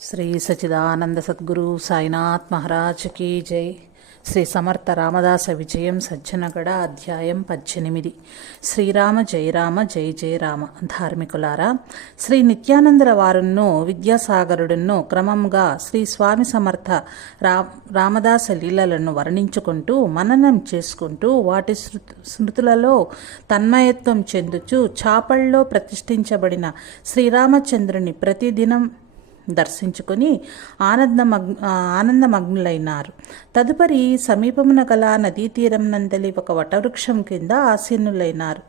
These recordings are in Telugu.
శ్రీ సచిదానంద సద్గురు సాయినాథ్ మహారాజ్ కీ జై. శ్రీ సమర్థ రామదాస విజయం సజ్జనగడ అధ్యాయం 18. శ్రీరామ జయ రామ జయ జయ రామ. ధార్మికులారా, శ్రీ నిత్యానందర వారును విద్యాసాగరుడును క్రమంగా శ్రీ స్వామి సమర్థ రామదాస లీలలను వర్ణించుకుంటూ మననం చేసుకుంటూ వాటి స్మృతులలో తన్మయత్వం చెందుచు చాపల్లో ప్రతిష్ఠించబడిన శ్రీరామచంద్రుని ప్రతిదినం దర్శించుకొని ఆనందమగ్నులైనారు. తదుపరి సమీపమున గల నదీ తీరం నందలి ఒక వటవృక్షం కింద ఆసీనులైనారు.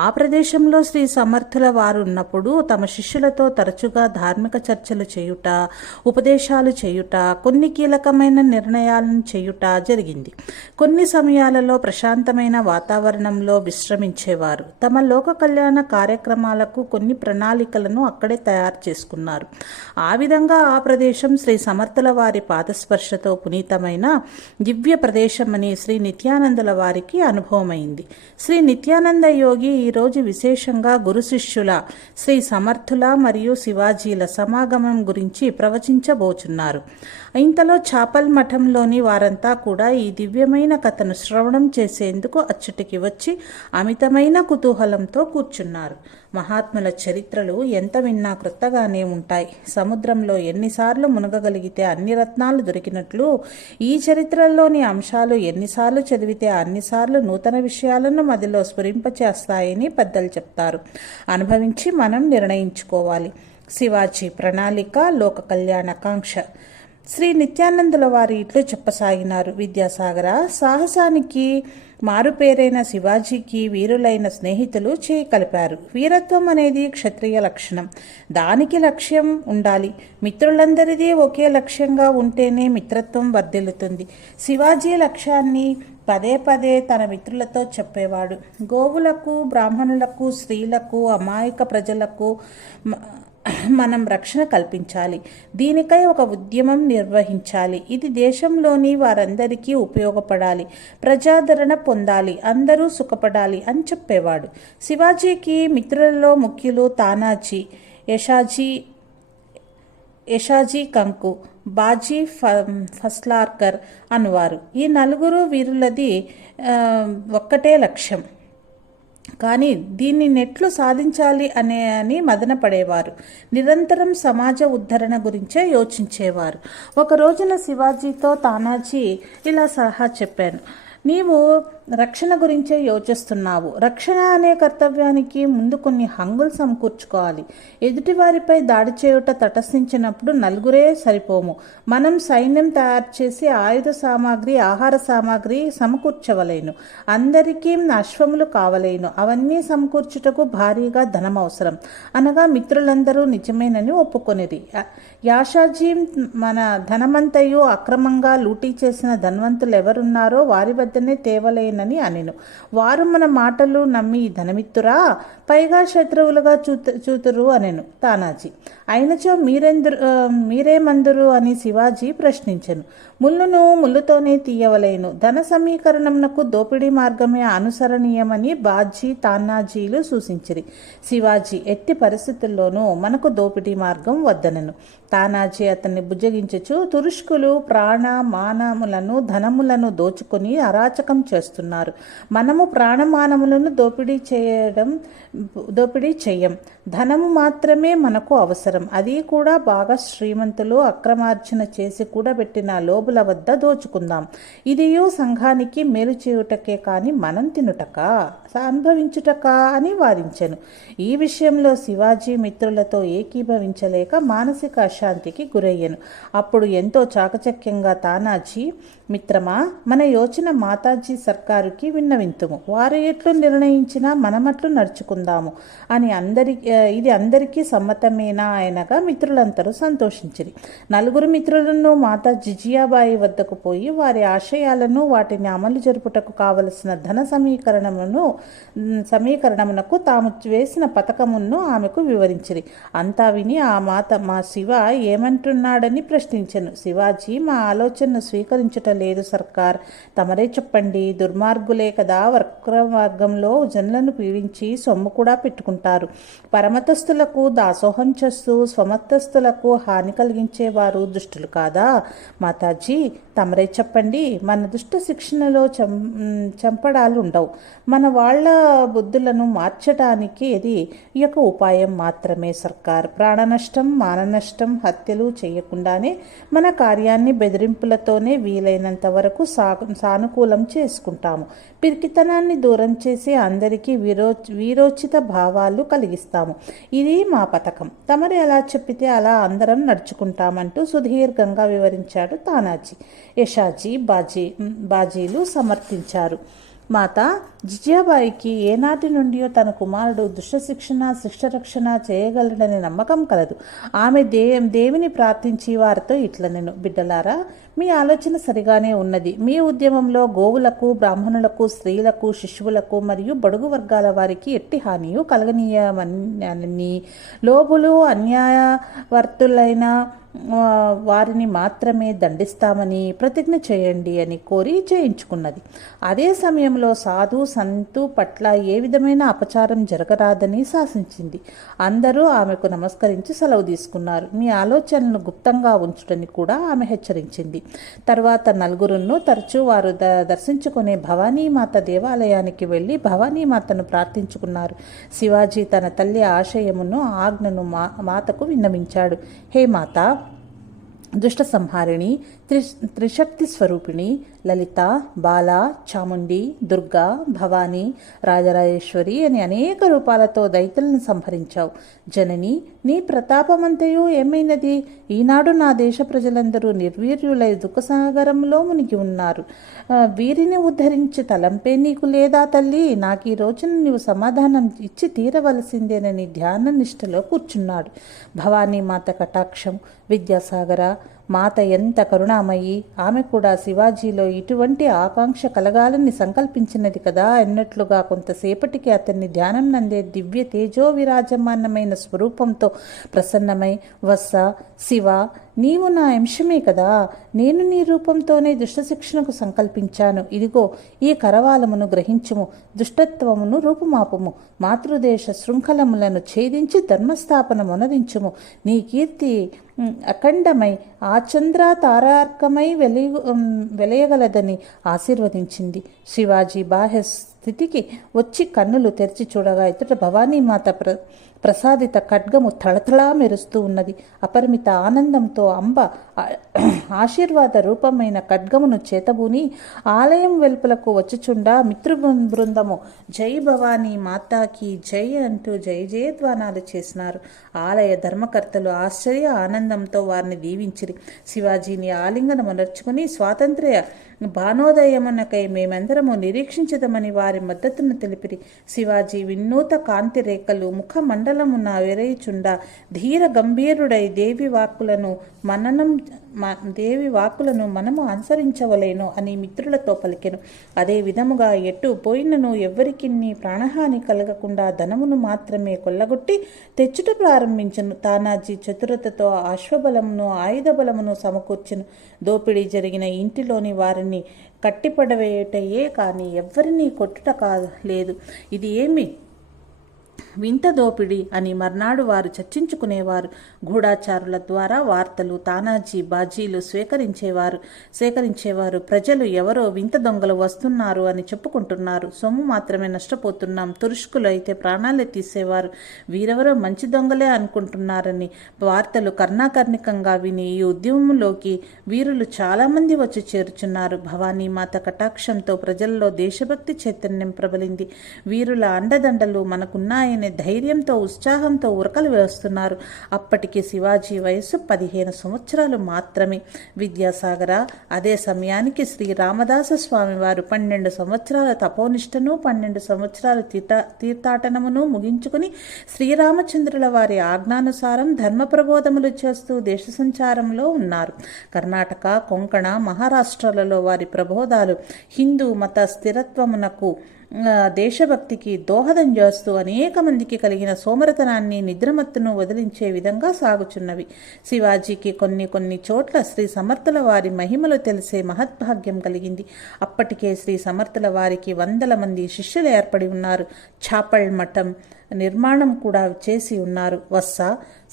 ఆ ప్రదేశంలో శ్రీ సమర్థుల వారు ఉన్నప్పుడు తమ శిష్యులతో తరచుగా ధార్మిక చర్చలు చేయుట, ఉపదేశాలు చేయుట, కొన్ని కీలకమైన నిర్ణయాలను చేయుట జరిగింది. కొన్ని సమయాలలో ప్రశాంతమైన వాతావరణంలో విశ్రమించేవారు. తమ లోక కళ్యాణ కార్యక్రమాలకు కొన్ని ప్రణాళికలను అక్కడే తయారు చేసుకున్నారు. ఆ విధంగా ఆ ప్రదేశం శ్రీ సమర్థుల వారి పాదస్పర్శతో పునీతమైన దివ్య ప్రదేశమని శ్రీ నిత్యానందుల వారికి అనుభవమైంది. శ్రీ నిత్యానంద యోగి ఈరోజు విశేషంగా గురు శిష్యుల శ్రీ సమర్థుల మరియు శివాజీల సమాగమం గురించి ప్రవచించబోచున్నారు. ఇంతలో చాపల్ మఠంలోని వారంతా కూడా ఈ దివ్యమైన కథను శ్రవణం చేసేందుకు అచ్చటికి వచ్చి అమితమైన కుతూహలంతో కూర్చున్నారు. మహాత్ముల చరిత్రలు ఎంత విన్నా క్రొత్తగానే ఉంటాయి. సముద్రంలో ఎన్నిసార్లు మునగగలిగితే అన్ని రత్నాలు దొరికినట్లు ఈ చరిత్రలోని అంశాలు ఎన్నిసార్లు చదివితే అన్నిసార్లు నూతన విషయాలను మదిలో స్ఫురింపచేస్తాయని పెద్దలు చెప్తారు. అనుభవించి మనం నిర్ణయించుకోవాలి. శివాజీ ప్రణాళిక, లోక కళ్యాణాకాంక్ష. శ్రీ నిత్యానందుల వారి ఇట్లు చెప్పసాగినారు. విద్యాసాగర, సాహసానికి మారుపేరైన శివాజీకి వీరులైన స్నేహితులు చేయి కలిపారు. వీరత్వం అనేది క్షత్రియ లక్షణం. దానికి లక్ష్యం ఉండాలి. మిత్రులందరిది ఒకే లక్ష్యంగా ఉంటేనే మిత్రత్వం వర్ధిల్లుతుంది. శివాజీ లక్ష్యాన్ని పదే పదే తన మిత్రులతో చెప్పేవాడు. గోవులకు, బ్రాహ్మణులకు, స్త్రీలకు, అమాయక ప్రజలకు మనం రక్షణ కల్పించాలి. దీనికై ఒక ఉద్యమం నిర్వహించాలి. ఇది దేశంలోని వారందరికీ ఉపయోగపడాలి, ప్రజాదరణ పొందాలి, అందరూ సుఖపడాలి అని చెప్పేవాడు. శివాజీకి మిత్రులలో ముఖ్యులు తానాజీ, యశాజీ కంకు, బాజీ ఫస్లార్కర్ అనువారు. ఈ నలుగురు వీరులది ఒక్కటే లక్ష్యం. కానీ దీన్ని నెట్లు సాధించాలి అని మదన పడేవారు. నిరంతరం సమాజ ఉద్ధరణ గురించే యోచించేవారు. ఒక రోజున శివాజీతో తానాజీ ఇలా సలహా చెప్పాను. నీవు రక్షణ గురించే యోచిస్తున్నావు. రక్షణ అనే కర్తవ్యానికి ముందు కొన్ని హంగులు సమకూర్చుకోవాలి. ఎదుటివారిపై దాడి చేయుట తటస్థించినప్పుడు నలుగురే సరిపోము. మనం సైన్యం తయారు చేసి ఆయుధ సామాగ్రి, ఆహార సామాగ్రి సమకూర్చవలేను. అందరికీ అశ్వములు కావలేను. అవన్నీ సమకూర్చుటకు భారీగా ధనం అవసరం అనగా మిత్రులందరూ నిజమేనని ఒప్పుకొనిది. యాషాజీ మన ధనమంతయు అక్రమంగా లూటీ చేసిన ధనవంతులు ఎవరున్నారో వారి వద్దనే తేవలేనని అనెను. వారు మన మాటలు నమ్మి ధనమిత్తురా, పైగా శత్రువులుగా చూతురు అనెను తానాజీ. అయినచో మీరేమందురు అని శివాజీ ప్రశ్నించెను. ముళ్ళును ముళ్ళుతోనే తీయవలేను. ధన సమీకరణమునకు దోపిడీ మార్గమే అనుసరణీయమని బాజీ, తానాజీలు సూచించిరి. శివాజీ ఎట్టి పరిస్థితుల్లోనూ మనకు దోపిడీ మార్గం వద్దనెను. తానాజీ అతన్ని బుజ్జగించుచు, తురుష్కులు ప్రాణ మానములను ధనములను దోచుకొని అరాచకం చేస్తున్నారు. మనము ప్రాణమానములను దోపిడీ చెయ్యం. ధనము మాత్రమే మనకు అవసరం. అది కూడా బాగా శ్రీమంతులు అక్రమార్జన చేసి కూడబెట్టిన లోబుల వద్ద దోచుకుందాం. ఇదియు సంఘానికి మేలు చేయుటకే కాని మనం తినుటకా, అనుభవించుటకా అని వారించెను. ఈ విషయంలో శివాజీ మిత్రులతో ఏకీభవించలేక మానసిక అశాంతికి గురయ్యను. అప్పుడు ఎంతో చాకచక్యంగా తానాజీ, మిత్రమా, మన యోచన మాతాజీ సర్కారుకి విన్నవింతుము. వారు ఎట్లు నిర్ణయించినా మనమట్లు నడుచుకుందాము అని ఇది అందరికీ సమ్మతమేనా అనగా మిత్రులందరూ సంతోషించిరి. నలుగురు మిత్రులను మాతా జిజియాబాయి వద్దకు పోయి వారి ఆశయాలను, వాటిని అమలు జరుపుటకు కావలసిన ధన సమీకరణమునకు తాము వేసిన పథకమును ఆమెకు వివరించిరి. అంతా విని ఆ మాత, మా శివ ఏమంటున్నాడని ప్రశ్నించెను. శివాజీ, మా ఆలోచనను స్వీకరించుట లేదు సర్కార్, తమరే చెప్పండి. దుర్మార్గులే కదా వక్ర మార్గంలో జనులను పీడించి సొమ్ము కూడా పెట్టుకుంటారు. పరమతస్థులకు దాసోహం చేస్తూ స్వమతస్థులకు హాని కలిగించేవారు దుష్టులు కాదా? మాతాజీ, తమరే చెప్పండి. మన దుష్ట శిక్షణలో చంపడాలు ఉండవు. మన వాళ్ళ బుద్ధులను మార్చడానికి ఇది ఈ యొక్క ఉపాయం మాత్రమే. సర్కార్ ప్రాణ నష్టం, మాన నష్టం, హత్యలు చేయకుండానే మన కార్యాన్ని బెదిరింపులతోనే వీలైనంత వరకు సానుకూలం చేసుకుంటాము. పిరికితనాన్ని దూరం చేసి అందరికీ వీరోచిత భావాలు కలిగిస్తాము. ఇది మా పథకం. తమరు ఎలా చెప్పితే అలా అందరం నడుచుకుంటామంటూ సుదీర్ఘంగా వివరించాడు తానాజీ. యశాజీ, బాజీలు సమర్థించారు. మాత జిజియాబాయికి ఏనాటి నుండియో తన కుమారుడు శిక్షరక్షణ చేయగలడనే నమ్మకం కలదు. ఆమె దేవిని ప్రార్థించి వారితో ఇట్లనెను: బిడ్డలారా, మీ ఆలోచన సరిగానే ఉన్నది. మీ ఉద్యమంలో గోవులకు, బ్రాహ్మణులకు, స్త్రీలకు, శిశువులకు మరియు బడుగు వర్గాల వారికి ఎట్టి హానియు కలగనీయమని లోబులు, అన్యాయవర్తులైన వారిని మాత్రమే దండిస్తామని ప్రతిజ్ఞ చేయండి అని కోరి చేయించుకున్నది. అదే సమయంలో సాధు సంతు పట్ల ఏ విధమైన అపచారం జరగరాదని శాసించింది. అందరూ ఆమెకు నమస్కరించి సెలవు తీసుకున్నారు. మీ ఆలోచనలను గుప్తంగా ఉంచుటని కూడా ఆమె హెచ్చరించింది. తర్వాత నలుగురును తరచూ వారు దర్శించుకునే భవానీమాత దేవాలయానికి వెళ్ళి భవానీమాతను ప్రార్థించుకున్నారు. శివాజీ తన తల్లి ఆశయమును, ఆజ్ఞను మాతకు విన్నవించాడు. హే మాత, దుష్ట సంహారిణి, త్రిశక్తి స్వరూపిణి, లలిత, బాల, చాముండి, దుర్గా, భవానీ, రాజరాజేశ్వరి అని అనేక రూపాలతో దైత్యులను సంహరించావు. జనని, నీ ప్రతాపమంతయు ఏమైనది? ఈనాడు నా దేశ ప్రజలందరూ నిర్వీర్యులై దుఃఖసాగరంలో మునిగి ఉన్నారు. వీరిని ఉద్ధరించి తలంపే నీకు లేదా తల్లి? నాకు ఈ రోజున నీవు సమాధానం ఇచ్చి తీరవలసిందేనని ధ్యాన నిష్టలో కూర్చున్నాడు. భవానీ మాత కటాక్షం. విద్యాసాగర మాత ఎంత కరుణామయి! ఆమె కూడా శివాజీలో ఇటువంటి ఆకాంక్ష కలగాలని సంకల్పించినది కదా అన్నట్లుగా కొంతసేపటికి అతన్ని ధ్యానం నందే దివ్య తేజో విరాజమానమైన స్వరూపంతో ప్రసన్నమై, వత్స శివ, నీవు నా అంశమే కదా. నేను నీ రూపంతోనే దుష్టశిక్షణకు సంకల్పించాను. ఇదిగో ఈ కరవాలమును గ్రహించుము, దుష్టత్వమును రూపుమాపుము, మాతృదేశ శృంఖలములను ఛేదించి ధర్మస్థాపన మొనరించుము. నీ కీర్తి అఖండమై ఆచంద్ర తారార్కమై వెలయగలదని ఆశీర్వదించింది. శివాజీ బాహ్య స్థితికి వచ్చి కన్నులు తెరిచి చూడగా ఎదుట భవానీమాత ప్రసాదిత ఖడ్గము తళతళా మెరుస్తూ ఉన్నది. అపరిమిత ఆనందంతో అంబ ఆశీర్వాద రూపమైన ఖడ్గమును చేతబూని ఆలయం వెలుపలకు వచ్చుచుండా మిత్రు బృందము జై భవానీ మాతాకి జై అంటూ జయ జయధ్వానాలు చేసినారు. ఆలయ ధర్మకర్తలు ఆశ్చర్య ఆనందంతో వారిని దీవించిరి. శివాజీని ఆలింగనమునర్చుకుని స్వాతంత్ర్య భానోదయమునకై మేమందరము నిరీక్షించదమని వారి మద్దతును తెలిపిరి. శివాజీ వినూత కాంతి రేఖలు ముఖ మండలమున విరయిచుండ ధీర గంభీరుడై దేవి వాక్కులను మనము అనుసరించవలేను అని మిత్రులతో పలికెను. అదే విధముగా ఎటు పోయినను ఎవ్వరికిన్ని ప్రాణహాని కలగకుండా ధనమును మాత్రమే కొల్లగొట్టి తెచ్చుట ప్రారంభించను. తానాజీ చతురతతో అశ్వబలమును, ఆయుధ బలమును సమకూర్చెను. దోపిడీ జరిగిన ఇంటిలోని వారిని కట్టిపడవేయటయే కానీ ఎవ్వరినీ కొట్టుట లేదు. ఇది ఏమి వింత దోపిడి అని మర్నాడు వారు చర్చించుకునేవారు. గూఢాచారుల ద్వారా వార్తలు తానాజీ బాజీలు సేకరించేవారు. ప్రజలు ఎవరో వింత దొంగలు వస్తున్నారు అని చెప్పుకుంటున్నారు. సొమ్ము మాత్రమే నష్టపోతున్నాం, తురుష్కులు అయితే ప్రాణాలే తీసేవారు, వీరెవరో మంచి దొంగలే అనుకుంటున్నారని వార్తలు కర్ణాకర్ణికంగా విని ఈ ఉద్యమంలోకి వీరులు చాలామంది వచ్చి చేరుచున్నారు. భవానీమాత కటాక్షంతో ప్రజల్లో దేశభక్తి చైతన్యం ప్రబలింది. వీరుల అండదండలు మనకున్నాయని ధైర్యంతో, ఉత్సాహంతో ఉరకలు వేస్తున్నారు. అప్పటికి శివాజీ వయస్సు 15 సంవత్సరాలు మాత్రమే. విద్యాసాగర, అదే సమయానికి శ్రీ రామదాస స్వామి వారు 12 సంవత్సరాల తపోనిష్టను, 12 సంవత్సరాల తీర్థాటనమును ముగించుకుని శ్రీరామచంద్రుల వారి ఆజ్ఞానుసారం ధర్మ ప్రబోధములు చేస్తూ దేశ సంచారంలో ఉన్నారు. కర్ణాటక, కొంకణ, మహారాష్ట్రాలలో వారి ప్రబోధాలు హిందూ మత స్థిరత్వమునకు, దేశభక్తికి దోహదం చేస్తూ అనేక మందికి కలిగిన సోమరతనాన్ని, నిద్రమత్తును వదిలించే విధంగా సాగుచున్నవి. శివాజీకి కొన్ని చోట్ల శ్రీ సమర్థుల వారి మహిమలు తెలిసే మహద్భాగ్యం కలిగింది. అప్పటికే శ్రీ సమర్థుల వారికి 100 మంది శిష్యులు ఏర్పడి ఉన్నారు. చాపల్ మఠం, నిర్మాణం కూడా చేసి ఉన్నారు. వత్స,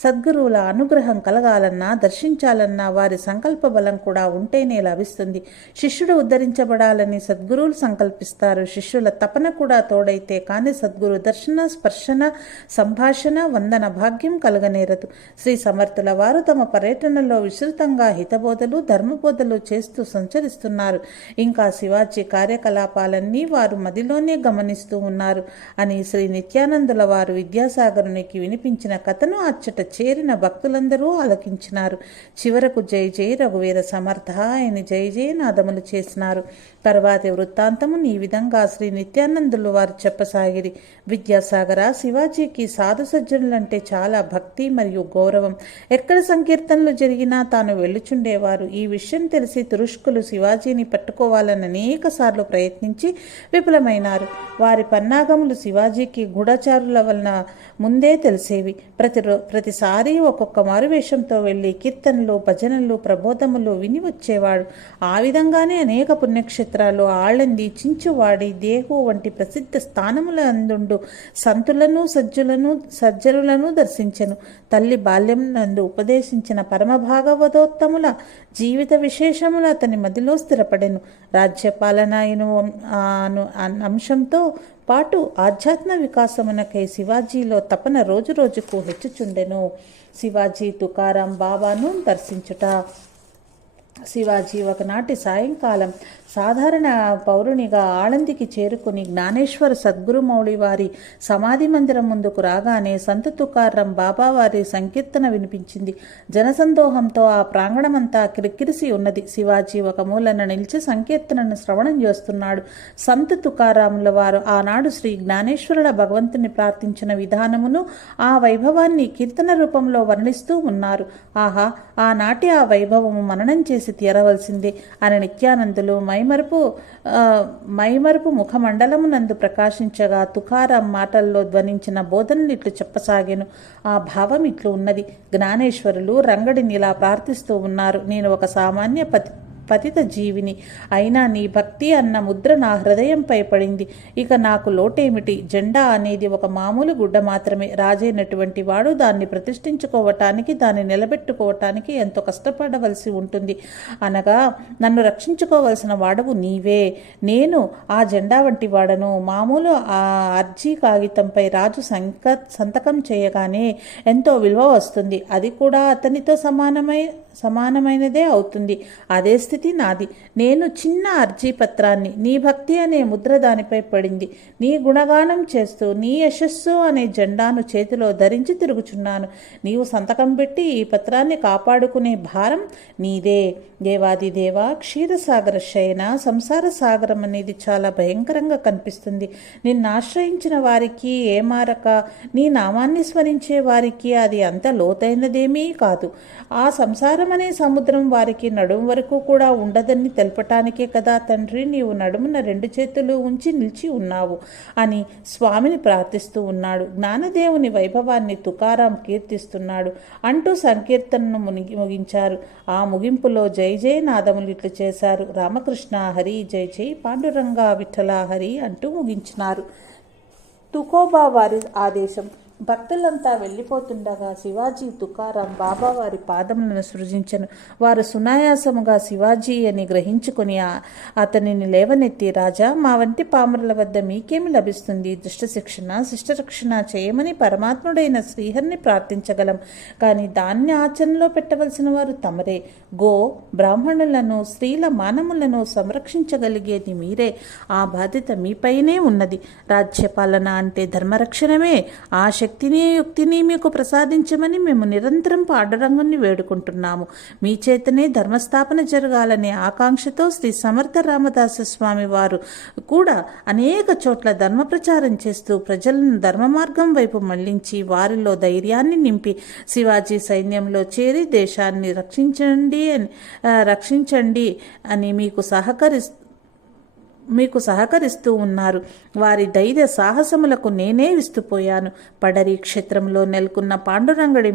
సద్గురువుల అనుగ్రహం కలగాలన్నా, దర్శించాలన్నా వారి సంకల్ప బలం కూడా ఉంటేనే లభిస్తుంది. శిష్యుడు ఉద్ధరించబడాలని సద్గురువులు సంకల్పిస్తారు. శిష్యుల తపన కూడా తోడైతే కానీ సద్గురు దర్శన, స్పర్శన, సంభాషణ, వందన భాగ్యం కలగనేరదు. శ్రీ సమర్థుల వారు తమ పర్యటనలో విస్తృతంగా హితబోధలు, ధర్మబోధలు చేస్తూ సంచరిస్తున్నారు. ఇంకా శివాజీ కార్యకలాపాలన్నీ వారు మదిలోనే గమనిస్తూ ఉన్నారు అని శ్రీ నిత్యానందుల వారు విద్యాసాగరునికి వినిపించిన కథను అచ్చట చేరిన భక్తులందరూ ఆలకించినారు. చివరకు జై జై రఘువీర సమర్థ అని జై జై నాదములు చేసినారు. తర్వాతి వృత్తాంతము ఈ విధంగా శ్రీ నిత్యానందులు వారు చెప్పసాగిరి. విద్యాసాగర, శివాజీకి సాధు సజ్జనులంటే చాలా భక్తి మరియు గౌరవం. ఎక్కడ సంకీర్తనలు జరిగినా తాను వెళ్ళుచుండేవారు. ఈ విషయం తెలిసి తురుష్కులు శివాజీని పట్టుకోవాలని అనేక సార్లు ప్రయత్నించి విఫలమైనారు. వారి పన్నాగములు శివాజీకి గూఢచారుల వలన ముందే తెలిసేవి. ప్రతిసారి ఒక్కొక్క మారువేషంతో వెళ్ళి కీర్తనలు, భజనలు, ప్రబోధములు విని వచ్చేవాడు. ఆ విధంగానే అనేక పుణ్యక్షేత్రాలు, ఆళంది, చించువాడి, దేహు వంటి ప్రసిద్ధ స్థానముల అందుండు సంతులను, సజ్జనులను దర్శించెను. తల్లి బాల్యం నందు ఉపదేశించిన పరమభాగవతోత్తముల జీవిత విశేషములు అతని మదిలో స్థిరపడెను. రాజ్యపాలన అంశంతో పాటు ఆధ్యాత్మ వికాసమునకై శివాజీలో తపన రోజు రోజుకు హెచ్చుచుండెను. శివాజీ తుకారాం బాబాను దర్శించుట. శివాజీ ఒకనాటి సాయంకాలం సాధారణ పౌరునిగా ఆళందికి చేరుకుని జ్ఞానేశ్వర సద్గురుమౌళి వారి సమాధి మందిరం ముందుకు రాగానే సంత తుకారం బాబా వారి సంకీర్తన వినిపించింది. జనసందోహంతో ఆ ప్రాంగణమంతా కిరికిరిసి ఉన్నది. శివాజీ ఒక మూలన నిలిచి సంకీర్తనను శ్రవణం చేస్తున్నాడు. సంత తుకారాముల వారు ఆనాడు శ్రీ జ్ఞానేశ్వరుల భగవంతుని ప్రార్థించిన విధానమును, ఆ వైభవాన్ని కీర్తన రూపంలో వర్ణిస్తూ ఉన్నారు. ఆహా, ఆనాటి ఆ వైభవము మననం చేసి తీరవలసిందే అని నిత్యానందులు మైమరుపు ముఖమండలమునందు ప్రకాశించగా తుకారాం మాటల్లో ధ్వనించిన బోధనలు ఇట్లు చెప్పసాగాను. ఆ భావం ఇట్లు ఉన్నది. జ్ఞానేశ్వరులు రంగడిని ఇలా ప్రార్థిస్తూ ఉన్నారు. నేను ఒక సామాన్య పతిత జీవిని అయినా నీ భక్తి అన్న ముద్ర నా హృదయంపై పడింది. ఇక నాకు లోటేమిటి? జెండా అనేది ఒక మామూలు గుడ్డ మాత్రమే. రాజైనటువంటి వాడు దాన్ని ప్రతిష్ఠించుకోవటానికి, దాన్ని నిలబెట్టుకోవటానికి ఎంతో కష్టపడవలసి ఉంటుంది. అనగా నన్ను రక్షించుకోవలసిన వాడవు నీవే. నేను ఆ జెండా వంటి వాడను. మామూలు ఆ అర్జీ కాగితంపై రాజు సంతకం చేయగానే ఎంతో విలువ వస్తుంది. అది కూడా అతనితో సమానమైనదే అవుతుంది. అదే స్థితి నాది. నేను చిన్న అర్జీ పత్రాన్ని, నీ భక్తి అనే ముద్ర దానిపై పడింది. నీ గుణగానం చేస్తూ నీ యశస్సు అనే జెండాను చేతిలో ధరించి తిరుగుచున్నాను. నీవు సంతకం పెట్టి ఈ పత్రాన్ని కాపాడుకునే భారం నీదే. దేవాది దేవ, క్షీరసాగర శయన, సంసార సాగరం అనేది చాలా భయంకరంగా కనిపిస్తుంది. నిన్ను ఆశ్రయించిన వారికి ఏమారక, నీ నామాన్ని స్మరించే వారికి అది అంత లోతైనదేమీ కాదు. ఆ సంసారం అనే సముద్రం వారికి నడుము వరకు కూడా ఉండదని తెలపటానికే కదా తండ్రి నీవు నడుమున 2 చేతులు ఉంచి నిలిచి ఉన్నావు అని స్వామిని ప్రార్థిస్తూ ఉన్నాడు. జ్ఞానదేవుని వైభవాన్ని తుకారాం కీర్తిస్తున్నాడు అంటూ సంకీర్తనను ముగించారు. ఆ ముగింపులో జై జై నాదములు ఇట్లు చేశారు. రామకృష్ణ హరి జై జై, పాండురంగా విఠల హరి అంటూ ముగించినారు. తుకోబా వారి ఆదేశం. భక్తులంతా వెళ్ళిపోతుండగా శివాజీ తుకారాం బాబావారి పాదములను సృజించను. వారు సునాయాసముగా శివాజీ అని గ్రహించుకుని అతనిని లేవనెత్తి, రాజా, మా వంటి పామరుల వద్ద మీకేమి లభిస్తుంది? దుష్టశిక్షణ, శిష్టరక్షణ చేయమని పరమాత్ముడైన శ్రీహరిని ప్రార్థించగలం, కానీ దాన్ని ఆచరణలో పెట్టవలసిన వారు తమరే. బ్రాహ్మణులను, స్త్రీల మానములను సంరక్షించగలిగేది మీరే. ఆ బాధ్యత మీపైనే ఉన్నది. రాజ్యపాలన అంటే ధర్మరక్షణమే. ఆ శక్తిని, యుక్తిని మీకు ప్రసాదించమని మేము నిరంతరం పాండురంగుని వేడుకుంటున్నాము. మీ చేతనే ధర్మస్థాపన జరగాలనే ఆకాంక్షతో శ్రీ సమర్థ రామదాస స్వామి వారు కూడా అనేక చోట్ల ధర్మ ప్రచారం చేస్తూ ప్రజలను ధర్మ మార్గం వైపు మళ్లించి వారిలో ధైర్యాన్ని నింపి శివాజీ సైన్యంలో చేరి దేశాన్ని రక్షించండి అని మీకు మీకు సహకరిస్తూ ఉన్నారు. వారి ధైర్య సాహసములకు నేనే విస్తుపోయాను. పడరి క్షేత్రంలో నెలకొన్న పాండురంగడి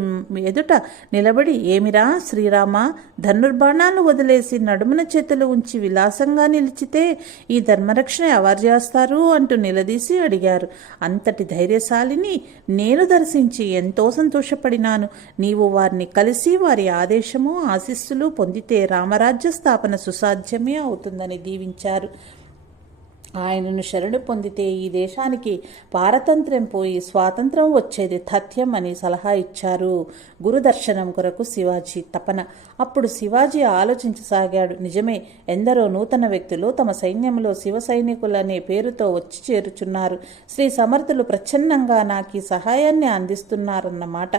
ఎదుట నిలబడి, ఏమిరా శ్రీరామ, ధనుర్బాణాలు వదిలేసి నడుమున చేతులు ఉంచి విలాసంగా నిలిచితే ఈ ధర్మరక్షణ ఎవరు చేస్తారు అంటూ నిలదీసి అడిగారు. అంతటి ధైర్యశాలిని నేను దర్శించి ఎంతో సంతోషపడినాను. నీవు వారిని కలిసి వారి ఆదేశము ఆశీస్సులు పొందితే రామరాజ్య స్థాపన సుసాధ్యమే అవుతుందని దీవించారు. ఆయనను శరణు పొందితే ఈ దేశానికి పారతంత్ర్యం పోయి స్వాతంత్రం వచ్చేది తథ్యం అని సలహా ఇచ్చారు. గురు దర్శనం కొరకు శివాజీ తపన. అప్పుడు శివాజీ ఆలోచించసాగాడు. నిజమే, ఎందరో నూతన వ్యక్తులు తమ సైన్యంలో శివ సైనికులనే పేరుతో వచ్చి చేరుచున్నారు. శ్రీ సమర్థులు ప్రచ్ఛన్నంగా నాకు ఈ సహాయాన్ని అందిస్తున్నారన్నమాట.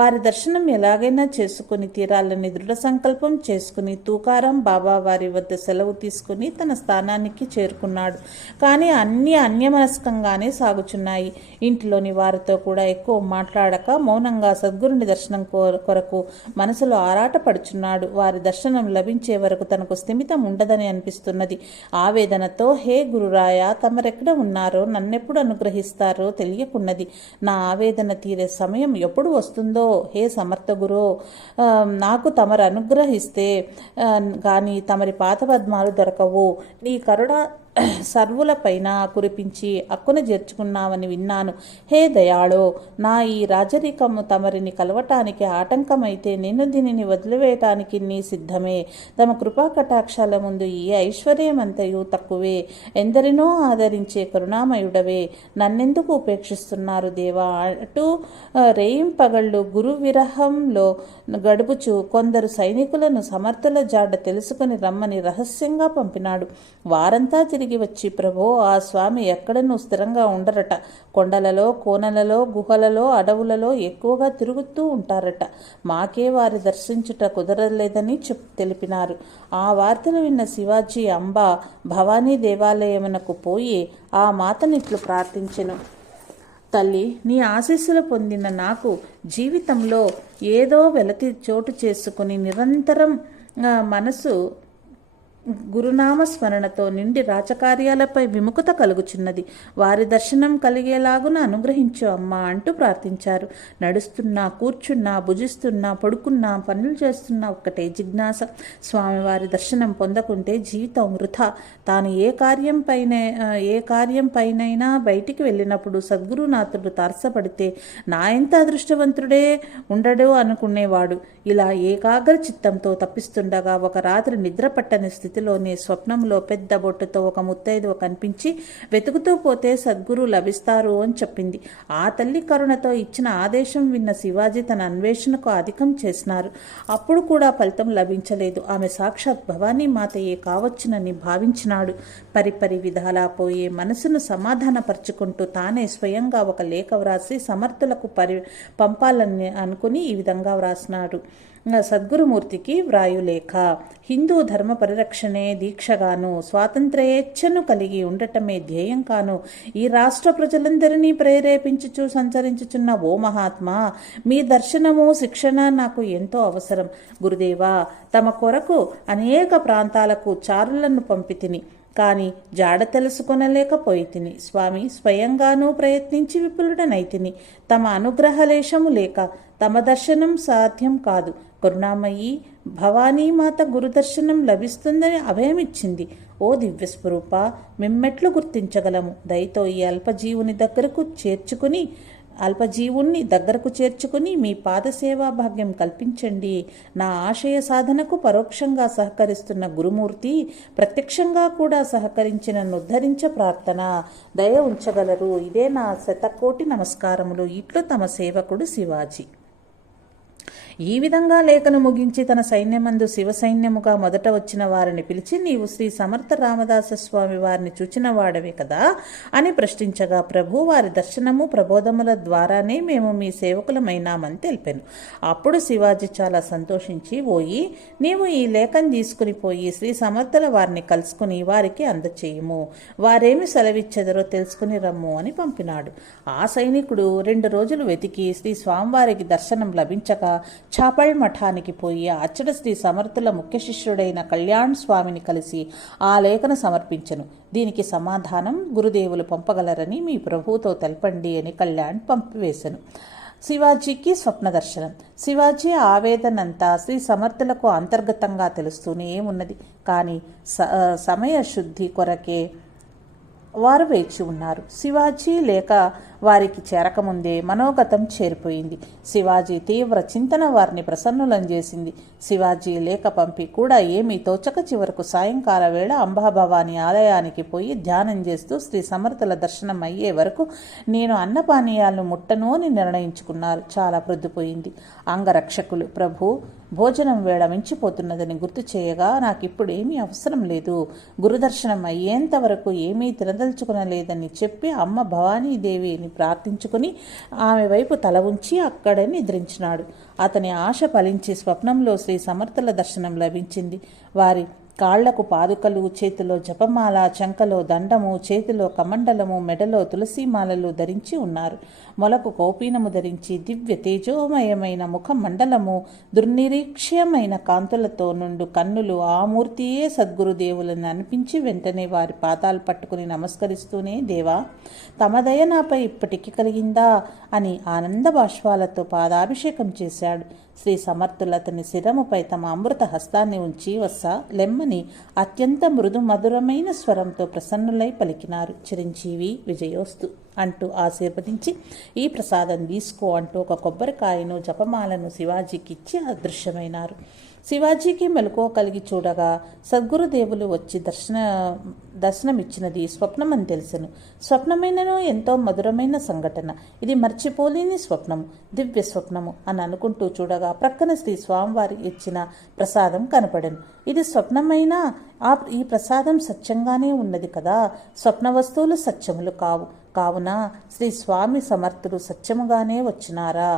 వారి దర్శనం ఎలాగైనా చేసుకుని తీరాలని దృఢ సంకల్పం చేసుకుని తూకారం బాబా వారి వద్ద సెలవు తీసుకుని తన స్థానానికి చేరుకున్నాడు. కానీ అన్నీ అన్యమనస్కంగానే సాగుచున్నాయి. ఇంటిలోని వారితో కూడా ఎక్కువ మాట్లాడక మౌనంగా సద్గురుని దర్శనం కొరకు మనసులో ఆరాటపడుచున్నాడు. వారి దర్శనం లభించే వరకు తనకు స్థిమితం ఉండదని అనిపిస్తున్నది. ఆవేదనతో, హే గురురాయ, తమరెక్కడ ఉన్నారో, నన్నెప్పుడు అనుగ్రహిస్తారో తెలియకున్నది. నా ఆవేదన తీరే సమయం ఎప్పుడు వస్తుందో, హే సమర్థ గురో, నాకు తమరు అనుగ్రహిస్తే కానీ తమరి పాదపద్మాలు దొరకవు. నీ కరుణ సర్వులపైన కురిపించి అక్కున చేర్చుకున్నావని విన్నాను. హే దయాళో, నా ఈ రాజరికము తమరిని కలవటానికి ఆటంకమైతే నేను దీనిని వదిలివేయటానికి నీ సిద్ధమే. తమ కృపా కటాక్షాల ముందు ఈ ఐశ్వర్యమంతయు తక్కువే. ఎందరినో ఆదరించే కరుణామయుడవే, నన్నెందుకు ఉపేక్షిస్తున్నారు దేవా? అటు రేయింపగళ్ళు గురు విరహంలో గడుపుచు కొందరు సైనికులను సమర్థుల జాడ తెలుసుకుని రమ్మని రహస్యంగా పంపినాడు. వారంతా తిరిగి వచ్చి, ప్రభో, ఆ స్వామి ఎక్కడనూ స్థిరంగా ఉండరట. కొండలలో, కోనలలో, గుహలలో, అడవులలో ఎక్కువగా తిరుగుతూ ఉంటారట. మాకే వారి దర్శించుట కుదరలేదని తెలిపినారు. ఆ వార్తలు విన్న శివాజీ అంబా భవానీ దేవాలయమునకు పోయి ఆ మాతనిట్లు ప్రార్థించెను. తల్లి, నీ ఆశీస్సులు పొందిన నాకు జీవితంలో ఏదో వెలతి చోటు చేసుకుని నిరంతరం మనసు గురునామస్మరణతో నిండి రాజకార్యాలపై విముఖత కలుగుచున్నది. వారి దర్శనం కలిగేలాగున అనుగ్రహించు అమ్మా అంటూ ప్రార్థించారు. నడుస్తున్నా, కూర్చున్నా, భుజిస్తున్నా, పడుకున్నా, పనులు చేస్తున్నా ఒక్కటే జిజ్ఞాస. స్వామివారి దర్శనం పొందకుంటే జీవితం వృథా. తాను ఏ కార్యం పైనైనా బయటికి వెళ్ళినప్పుడు సద్గురునాథుడు తారసపడితే నా ఎంత అదృష్టవంతుడే ఉండడు అనుకునేవాడు. ఇలా ఏకాగ్ర చిత్తంతో తప్పిస్తుండగా ఒక రాత్రి నిద్ర పట్టని స్థితిలోనే స్వప్నంలో పెద్ద బొట్టుతో ఒక ముత్తైదువ కనిపించి వెతుకుతూ పోతే సద్గురు లభిస్తారు అని చెప్పింది. ఆ తల్లి కరుణతో ఇచ్చిన ఆదేశం విన్న శివాజీ తన అన్వేషణకు అధికం చేసినారు. అప్పుడు కూడా ఫలితం లభించలేదు. ఆమె సాక్షాత్ భవానీ మాతయే కావచ్చునని భావించినాడు. పరిపరి విధాలా పోయే మనసును సమాధానపరుచుకుంటూ తానే స్వయంగా ఒక లేఖ వ్రాసి సమర్థులకు పంపాలని అనుకుని ఈ విధంగా వ్రాసినాడు. సద్గురుమూర్తికి వ్రాయులేఖ. హిందూ ధర్మ పరిరక్షణే దీక్షగాను, స్వాతంత్ర్యేచ్ఛను కలిగి ఉండటమే ధ్యేయం కాను ఈ రాష్ట్ర ప్రజలందరినీ ప్రేరేపించుచు సంచరించుచున్న ఓ మహాత్మా, మీ దర్శనము, శిక్షణ నాకు ఎంతో అవసరం. గురుదేవా, తమ కొరకు అనేక ప్రాంతాలకు చారులను పంపితిని, కానీ జాడ తెలుసుకొనలేకపోయితిని. స్వామి, స్వయంగానూ ప్రయత్నించి విపులుడనైతిని. తమ అనుగ్రహలేశము లేక తమ దర్శనం సాధ్యం కాదు. కరుణామయీ భవానీమాత గురుదర్శనం లభిస్తుందని అభయమిచ్చింది. ఓ దివ్యస్వరూప, మిమ్మెట్లు గుర్తించగలము? దయతో ఈ అల్పజీవుణ్ణి దగ్గరకు చేర్చుకుని మీ పాదసేవా భాగ్యం కల్పించండి. నా ఆశయ సాధనకు పరోక్షంగా సహకరిస్తున్న గురుమూర్తి ప్రత్యక్షంగా కూడా సహకరించి నన్ను ఉద్ధరించ ప్రార్థన. దయ ఉంచగలరు. ఇదే నా శతకోటి నమస్కారములు. ఇట్లు తమ సేవకుడు శివాజీ. ఈ విధంగా లేఖను ముగించి తన సైన్యమందు శివ సైన్యముగా మొదట వచ్చిన వారిని పిలిచి, నీవు శ్రీ సమర్థ రామదాస స్వామి వారిని చూచిన వాడవే కదా అని ప్రశ్నించగా, ప్రభు, వారి దర్శనము ప్రబోధముల ద్వారానే మేము మీ సేవకులమైనామని తెలిపాను. అప్పుడు శివాజీ చాలా సంతోషించి, ఓయి, నీవు ఈ లేఖను తీసుకుని పోయి శ్రీ సమర్థుల వారిని కలుసుకుని వారికి అందచేయము. వారేమి సెలవిచ్చెదరో తెలుసుకుని రమ్ము అని పంపినాడు. ఆ సైనికుడు 2 రోజులు వెతికి శ్రీ స్వామివారికి దర్శనం లభించక చాపల్ మఠానికి పోయి అచ్చట శ్రీ సమర్థుల ముఖ్య శిష్యుడైన కళ్యాణ్ స్వామిని కలిసి ఆ లేఖను సమర్పించెను. దీనికి సమాధానం గురుదేవులు పంపగలరని మీ ప్రభువుతో తెలపండి అని కళ్యాణ్ పంపివేశను. శివాజీకి స్వప్న దర్శనం. శివాజీ ఆవేదనంతా శ్రీ సమర్థులకు అంతర్గతంగా తెలుస్తూనే ఉన్నది. కానీ సమయ శుద్ధి కొరకే వారు వేచి ఉన్నారు. శివాజీ లేక వారికి చేరకముందే మనోగతం చేరిపోయింది. శివాజీ తీవ్ర చింతన వారిని ప్రసన్నులను చేసింది. శివాజీ లేఖ పంపి కూడా ఏమీ తోచక చివరకు సాయంకాల వేళ అంబాభవాని ఆలయానికి పోయి ధ్యానం చేస్తూ శ్రీ సమర్థుల దర్శనం అయ్యే వరకు నేను అన్నపానీయాలను ముట్టను అని నిర్ణయించుకున్నారు. చాలా ప్రొద్దుపోయింది. అంగరక్షకులు ప్రభు భోజనం వేళ మించిపోతున్నదని గుర్తు చేయగా నాకిప్పుడేమీ అవసరం లేదు, గురుదర్శనం అయ్యేంత వరకు ఏమీ తినదలుచుకునలేదని చెప్పి అమ్మ భవానీదేవిని ప్రార్థించుకుని ఆమె వైపు తల ఉంచి అక్కడే నిద్రించినాడు. అతని ఆశ ఫలించి స్వప్నంలో శ్రీ సమర్థుల దర్శనం లభించింది. వారి కాళ్లకు పాదుకలు, చేతిలో జపమాల, చంకలో దండము, చేతిలో కమండలము, మెడలో తులసీమాలలు ధరించి ఉన్నారు. మొలకు కౌపీనము ధరించి దివ్య తేజోమయమైన ముఖమండలము, దుర్నిరీక్ష్యమైన కాంతులతో నుండు కన్నులు ఆ మూర్తియే సద్గురుదేవులను అనిపించి వెంటనే వారి పాదాలు పట్టుకుని నమస్కరిస్తూనే దేవా తమ దయ నాపై ఇప్పటికి కలిగిందా అని ఆనంద బాష్పాలతో పాదాభిషేకం చేశాడు. శ్రీ సమర్థులు అతని శిరముపై తమ అమృత హస్తాన్ని ఉంచి వస్స లెమ్మని అత్యంత మృదు మధురమైన స్వరంతో ప్రసన్నులై పలికినారు. చిరంజీవి విజయోస్తు అంటూ ఆశీర్వదించి ఈ ప్రసాదం తీసుకో అంటూ ఒక కొబ్బరికాయను జపమాలను శివాజీకి ఇచ్చి అదృశ్యమైనారు. శివాజీకి మెలకువ కలిగి చూడగా సద్గురుదేవులు వచ్చి దర్శనమిచ్చినది స్వప్నమని తెలిసెను. స్వప్నమైనను ఎంతో మధురమైన సంఘటన. ఇది మర్చిపోలేని స్వప్నము, దివ్య స్వప్నము అని అనుకుంటూ చూడగా ప్రక్కన శ్రీ స్వామివారి ఇచ్చిన ప్రసాదం కనపడెను. ఇది స్వప్నమైనా ఈ ప్రసాదం సత్యంగానే ఉన్నది కదా. స్వప్న వస్తువులు సత్యములు కావు. కావున శ్రీ స్వామి సమర్థులు సత్యముగానే వచ్చినారా?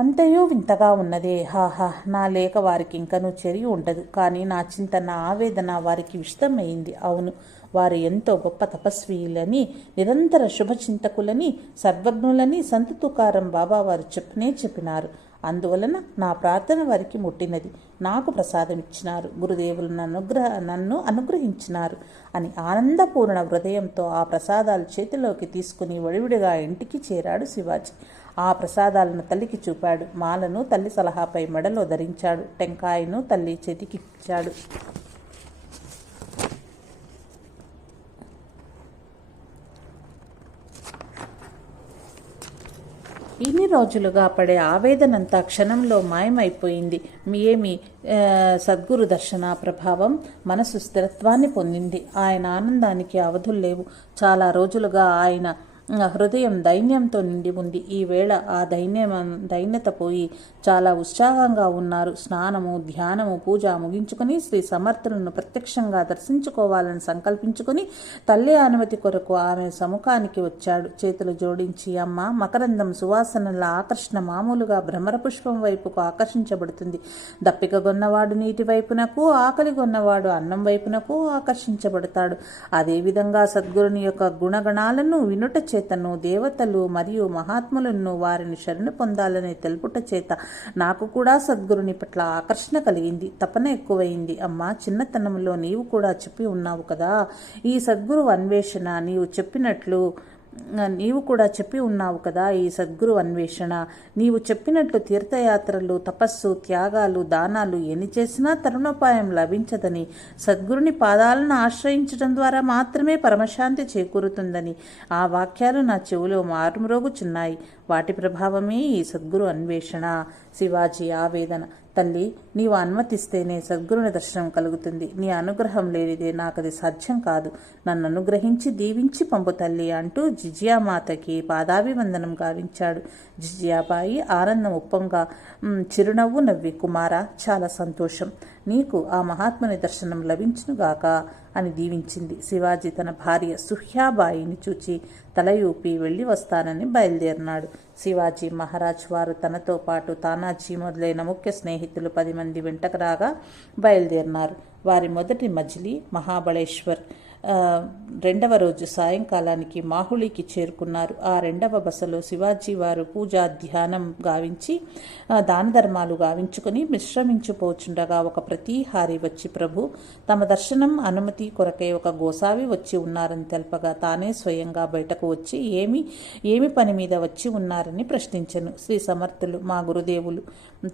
అంతయో వింతగా ఉన్నదే. హాహా, నా లేక వారికి ఇంకనూ చెరి ఉండదు. కానీ నా చింతన, ఆవేదన వారికి విషితమైంది. అవును, వారు ఎంతో గొప్ప తపస్వీలని, నిరంతర శుభచింతకులని, సర్వజ్ఞులని సంత తుకారం బాబా వారు చెప్పినారు. అందువలన నా ప్రార్థన వారికి ముట్టినది. నాకు ప్రసాదం ఇచ్చినారు. గురుదేవులు నన్ను అనుగ్రహించినారు అని ఆనందపూర్ణ హృదయంతో ఆ ప్రసాదాలు చేతిలోకి తీసుకుని వడివిడిగా ఇంటికి చేరాడు శివాజీ. ఆ ప్రసాదాలను తల్లికి చూపాడు. మాలను తల్లి సలహాపై మెడలో ధరించాడు. టెంకాయను తల్లి చేతికి ఇచ్చాడు. ఇన్ని రోజులుగా పడే ఆవేదనంతా క్షణంలో మాయమైపోయింది. ఏమి సద్గురు దర్శన ప్రభావం మనసు స్థిరత్వాన్ని పొందింది. ఆయన ఆనందానికి అవధులు లేవు. చాలా రోజులుగా ఆయన హృదయం దైన్యంతో నిండి ఉంది. ఈవేళ ఆ దైన్యత పోయి చాలా ఉత్సాహంగా ఉన్నారు. స్నానము, ధ్యానము, పూజ ముగించుకుని శ్రీ సమర్థులను ప్రత్యక్షంగా దర్శించుకోవాలని సంకల్పించుకుని తల్లి అనుమతి కొరకు ఆమె సముఖానికి వచ్చాడు. చేతులు జోడించి, అమ్మ, మకరందం సువాసనల ఆకర్షణ మామూలుగా భ్రమర పుష్పం వైపుకు ఆకర్షించబడుతుంది. దప్పిక గొన్నవాడు నీటి వైపునకు, ఆకలి గొన్నవాడు అన్నం వైపునకు ఆకర్షించబడతాడు. అదేవిధంగా సద్గురుని యొక్క గుణగణాలను వినుట చేతను దేవతలు మరియు మహాత్ములను వారిని శరణు పొందాలనే తెలుపుట చేత నాకు కూడా సద్గురుని పట్ల ఆకర్షణ కలిగింది. తపన ఎక్కువైంది. అమ్మా, చిన్నతనంలో నీవు కూడా చెప్పి ఉన్నావు కదా, ఈ సద్గురు అన్వేషణ ఈ సద్గురు అన్వేషణ నీవు చెప్పినట్లు తీర్థయాత్రలు, తపస్సు, త్యాగాలు, దానాలు ఎన్ని చేసినా తరుణోపాయం లభించదని, సద్గురుని పాదాలను ఆశ్రయించడం ద్వారా మాత్రమే పరమశాంతి చేకూరుతుందని ఆ వాక్యాలు నా చెవిలో మారుమ్రోగుచున్నాయి. వాటి ప్రభావమే ఈ సద్గురు అన్వేషణ. శివాజీ ఆవేదన. తల్లి, నీవు అనుమతిస్తేనే సద్గురుని దర్శనం కలుగుతుంది. నీ అనుగ్రహం లేనిదే నాకది సాధ్యం కాదు. నన్ను అనుగ్రహించి దీవించి పంపు తల్లి అంటూ జిజియామాతకి పాదాభివందనం గావించాడు. జిజియాబాయి ఆనందం ఉప్పంగా చిరునవ్వు నవ్వి, కుమారా, చాలా సంతోషం. నీకు ఆ మహాత్ముని దర్శనం లభించునుగాక అని దీవించింది. శివాజీ తన భార్య సుహ్యాబాయిని చూచి తల ఊపి వెళ్ళి వస్తానని బయలుదేరినాడు. శివాజీ మహారాజ్ వారు తనతో పాటు తానాజీ మొదలైన ముఖ్య స్నేహితులు 10 మంది వెంటకు రాగా బయలుదేరినారు. వారి మొదటి మజిలీ మహాబళేశ్వర్. రెండవ రోజు సాయంకాలానికి మాహుళికి చేరుకున్నారు. ఆ రెండవ బసలో శివాజీ వారు పూజా ధ్యానం గావించి దాన ధర్మాలు గావించుకొని విశ్రమించిపోచుండగా ఒక ప్రతిహారి వచ్చి, ప్రభు తమ దర్శనం అనుమతి కొరకై ఒక గోసావి వచ్చి ఉన్నారని తెలపగా తానే స్వయంగా బయటకు వచ్చి ఏమి పని మీద వచ్చి ఉన్నారని ప్రశ్నించెను. శ్రీ సమర్థులు, మా గురుదేవులు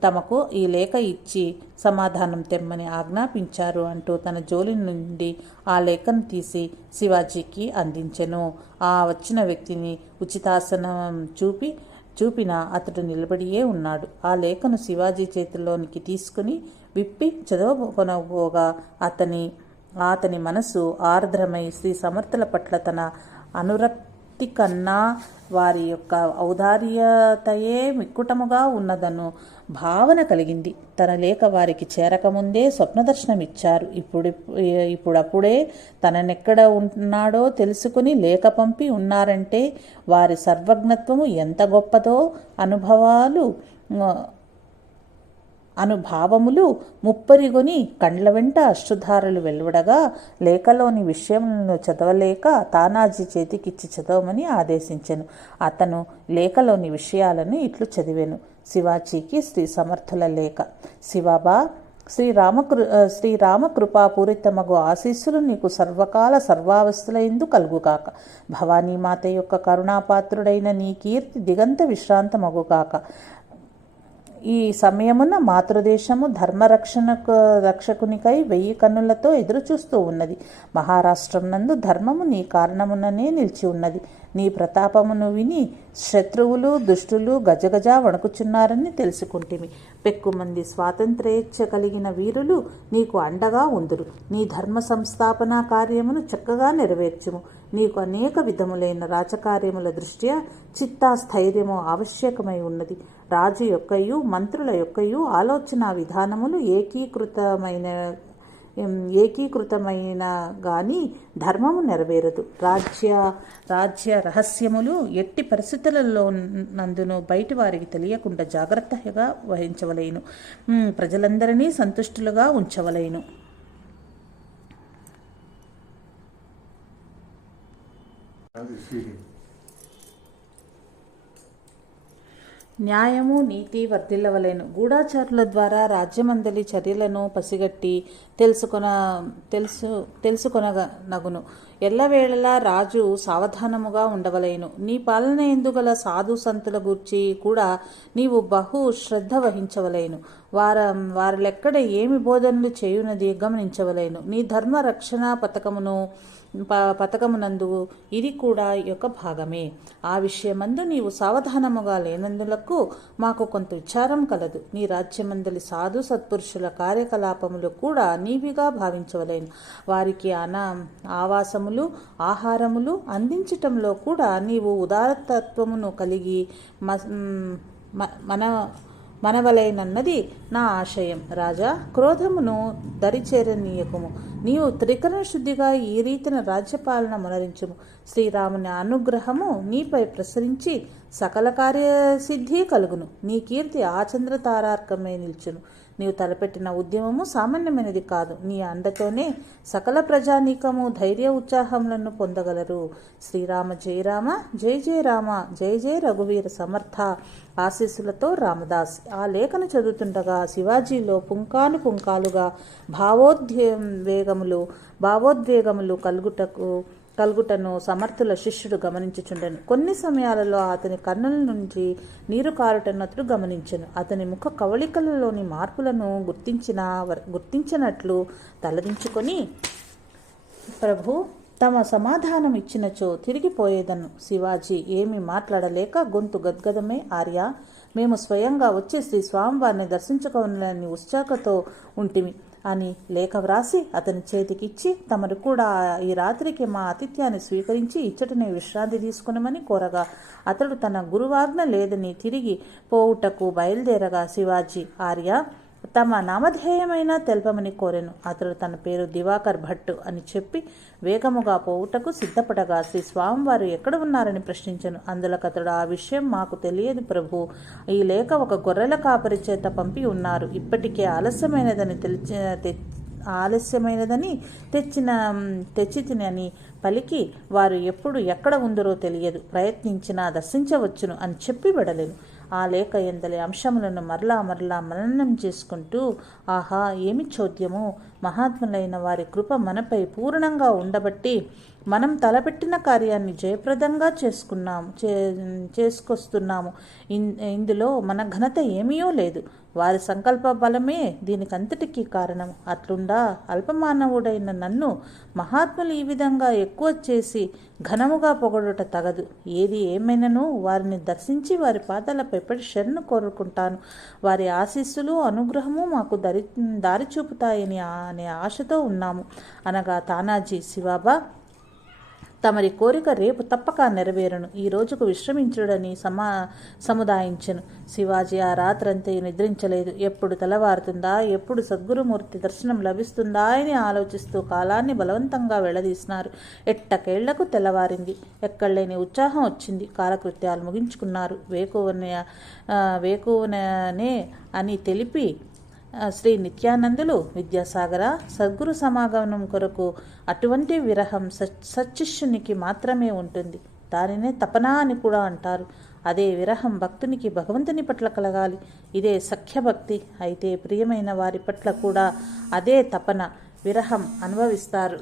తమకు ఈ లేఖ ఇచ్చి సమాధానం తెమ్మని ఆజ్ఞాపించారు అంటూ తన జోలి నుండి ఆ లేఖను తీసి శివాజీకి అందించెను. ఆ వచ్చిన వ్యక్తిని ఉచితాసనం చూపిన అతడు నిలబడియే ఉన్నాడు. ఆ లేఖను శివాజీ చేతిలోనికి తీసుకుని విప్పి చదవకొనబోగా అతని మనసు ఆర్ద్రమై శ్రీ సమర్థుల పట్ల తన అనురక్తి కన్నా వారి యొక్క ఔదార్యతయే మిక్కుటముగా ఉన్నదను భావన కలిగింది. తన లేఖ వారికి చేరకముందే స్వప్నదర్శనమిచ్చారు. ఇప్పుడప్పుడే తననెక్కడ ఉన్నాడో తెలుసుకుని లేఖ పంపి ఉన్నారంటే వారి సర్వజ్ఞత్వము ఎంత గొప్పదో అనుభావములు ముప్పరిగొని కండ్ల వెంట అశ్రుధారలు వెలువడగా లేఖలోని విషయములను చదవలేక తానాజీ చేతికిచ్చి చదవమని ఆదేశించెను. అతను లేఖలోని విషయాలను ఇట్లు చదివెను. శివాజీకి శ్రీ సమర్థుల లేఖ. శివాబా, శ్రీరామకృపాపూరితమగు ఆశీస్సులు నీకు సర్వకాల సర్వావస్థలయందు కలుగుగాక. భవానీమాత యొక్క కరుణాపాత్రుడైన నీ కీర్తి దిగంత విశ్రాంతమగుగాక. ఈ సమయమున మాతృదేశము రక్షకునికై 1000 కన్నులతో ఎదురుచూస్తూ ఉన్నది. మహారాష్ట్రం నందు ధర్మము నీ కారణముననే నిలిచి ఉన్నది. నీ ప్రతాపమును విని శత్రువులు దుష్టులు గజగజ వణుకుచున్నారని తెలుసుకుంటిమి. పెక్కుమంది స్వాతంత్ర్యేచ్ఛ కలిగిన వీరులు నీకు అండగా ఉందురు. నీ ధర్మ సంస్థాపనా కార్యమును చక్కగా నెరవేర్చుము. నీకు అనేక విధములైన రాజకార్యముల దృష్ట్యా చిత్తాస్థైర్యము ఆవశ్యకమై ఉన్నది. రాజు యొక్కయు మంత్రుల యొక్కయు ఆలోచన విధానములు ఏకీకృతమైన గాని ధర్మము నెరవేరదు. రాజ్య రహస్యములు ఎట్టి పరిస్థితులలో నందును బయటి వారికి తెలియకుండా జాగ్రత్తగా వహించవలేను. ప్రజలందరినీ సంతుష్టులుగా ఉంచవలేను. న్యాయము నీతి వర్ధిల్లవలేను. గూఢాచారుల ద్వారా రాజ్యమందలి చర్యలను పసిగట్టి తెలుసుకొననగును. ఎల్లవేళలా రాజు సావధానముగా ఉండవలేను. నీ పాలన ఎందుగల సాధు సంతుల గూర్చి కూడా నీవు బహు శ్రద్ధ వహించవలేను. వారిలెక్కడ ఏమి బోధనలు చేయునది గమనించవలేను. నీ ధర్మ రక్షణ పథకమునందు ఇది కూడా యొక్క భాగమే. ఆ విషయమందు నీవు సావధానముగా లేనందులకు మాకు కొంత విచారం కలదు. నీ రాజ్యమందలి సాధు సత్పురుషుల కార్యకలాపములు కూడా నీవిగా భావించవలేను. వారికి ఆవాసములు ఆహారములు అందించటంలో కూడా నీవు ఉదారతత్వమును కలిగి మనవలైనన్నది నా ఆశయం. రాజా, క్రోధమును దరిచేరనీయకుము. నీవు త్రికరణ శుద్ధిగా ఈ రీతిన రాజ్యపాలన మునరించుము. శ్రీరాముని అనుగ్రహము నీపై ప్రసరించి సకల కార్యసిద్ధి కలుగును. నీ కీర్తి ఆచంద్రతారార్కమై నిల్చును. నీవు తలపెట్టిన ఉద్యమము సామాన్యమైనది కాదు. నీ అండతోనే సకల ప్రజానీకము ధైర్య ఉత్సాహములను పొందగలరు. శ్రీరామ జయ రామ, జయ జయ రామ, జయ జయ రఘువీర సమర్థ. ఆశీస్సులతో రామదాస్. ఆ లేఖను చదువుతుండగా శివాజీలో పుంకాలుగా భావోద్వేగములు కలుగుటను సమర్థుల శిష్యుడు గమనించుచుండెను. కొన్ని సమయాలలో అతని కన్నుల నుంచి నీరు కారుటను అతడు గమనించెను. అతని ముఖ కవళికలలోని మార్పులను గుర్తించినట్లు తలదించుకొని, ప్రభు తమ సమాధానం ఇచ్చినచో తిరిగిపోయేదను. శివాజీ ఏమీ మాట్లాడలేక గొంతు గద్గదమే, ఆర్య, మేము స్వయంగా వచ్చి శ్రీ స్వామివారిని దర్శించుకోవాలని ఉత్సాహంతో ఉంటిమి అని లేఖ వ్రాసి అతని చేతికిచ్చి, తమరు కూడా ఈ రాత్రికి మా ఆతిథ్యాన్ని స్వీకరించి ఇచ్చటనే విశ్రాంతి తీసుకునమని కోరగా అతడు తన గురువాజ్ఞ లేదని తిరిగి పోవుటకు బయలుదేరగా శివాజీ, ఆర్య, తమ నామధేయమైన తెల్పమని కోరెను. అతడు తన పేరు దివాకర్ భట్ అని చెప్పి వేగముగా పోవుటకు సిద్ధపడగా శ్రీ స్వామివారు ఎక్కడ ఉన్నారని ప్రశ్నించెను. అందులకతడు, ఆ విషయం మాకు తెలియదు ప్రభు. ఈ లేఖ ఒక గొర్రెల కాపరి చేత పంపి ఉన్నారు. ఇప్పటికే ఆలస్యమైనదని ఆలస్యమైనదని తెచ్చి తినని పలికి వారు ఎప్పుడు ఎక్కడ ఉందరో తెలియదు, ప్రయత్నించినా దర్శించవచ్చును అని చెప్పి విడలేను. ఆ లేఖ ఎందలి అంశములను మరలా మననం చేసుకుంటూ, ఆహా ఏమి చోద్యము, మహాత్ములైన వారి కృప మనపై పూర్ణంగా ఉండబట్టి మనం తలపెట్టిన కార్యాన్ని జయప్రదంగా చేసుకొస్తున్నాము. ఇందులో మన ఘనత ఏమీయో లేదు, వారి సంకల్ప బలమే దీనికంతటికీ కారణం. అట్లుండా అల్పమానవుడైన నన్ను మహాత్ములు ఈ విధంగా ఎక్కువ చేసి ఘనముగా పొగడుట తగదు. ఏది ఏమైనను వారిని దర్శించి వారి పాదాలపై పడి శరణు కోరుకుంటాను. వారి ఆశీస్సులు అనుగ్రహము మాకు దారి చూపుతాయని అనే ఆశతో ఉన్నాము అనగా తానాజీ, శివాబా తమరి కోరిక రేపు తప్పక నెరవేరును, ఈ రోజుకు విశ్రమించుడని సముదాయించను. శివాజీ ఆ రాత్రంతా నిద్రించలేదు. ఎప్పుడు తెల్లవారుతుందా, ఎప్పుడు సద్గురుమూర్తి దర్శనం లభిస్తుందా అని ఆలోచిస్తూ కాలాన్ని బలవంతంగా వెళ్లదీసినారు. ఎట్టకేళ్లకు తెల్లవారింది. ఎక్కడలేని ఉత్సాహం వచ్చింది. కాలకృత్యాలు ముగించుకున్నారు. వేకువనే అని తెలిపి శ్రీ నిత్యానందులు విద్యాసాగర సద్గురు సమాగమనం కొరకు అటువంటి విరహం సచ్చిష్యునికి మాత్రమే ఉంటుంది. దానినే తపన అని కూడా అంటారు. అదే విరహం భక్తునికి భగవంతుని పట్ల కలగాలి. ఇదే సఖ్యభక్తి. అయితే ప్రియమైన వారి పట్ల కూడా అదే తపన విరహం అనుభవిస్తారు.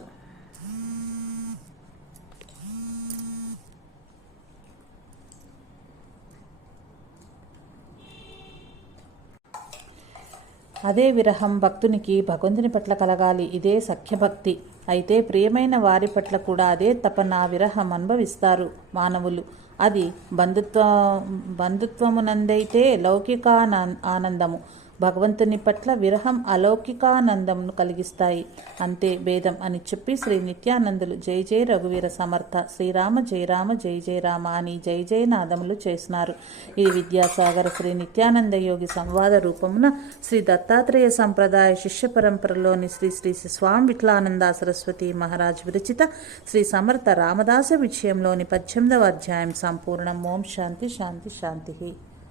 అదే విరహం భక్తునికి భగవంతుని పట్ల కలగాలి. ఇదే సఖ్యభక్తి. అయితే ప్రియమైన వారి పట్ల కూడా అదే తపన విరహం అనుభవిస్తారు మానవులు. అది బంధుత్వమునందైతే లౌకిక ఆనందము, భగవంతుని పట్ల విరహం అలౌకికానందమును కలిగిస్తాయి. అంతే భేదం అని చెప్పి శ్రీ నిత్యానందులు జై జై రఘువీర సమర్థ, శ్రీరామ జయ రామ జై జయ రామ అని జై జయ నాదములు చేసినారు. ఇది విద్యాసాగర శ్రీ నిత్యానంద యోగి సంవాద రూపమున శ్రీ దత్తాత్రేయ సంప్రదాయ శిష్య పరంపరలోని శ్రీ శ్రీ స్వామి విఠలానంద సరస్వతి మహారాజ్ విరచిత శ్రీ సమర్థ రామదాస విషయంలోని 18వ అధ్యాయం సంపూర్ణం. ఓం శాంతి శాంతి శాంతి.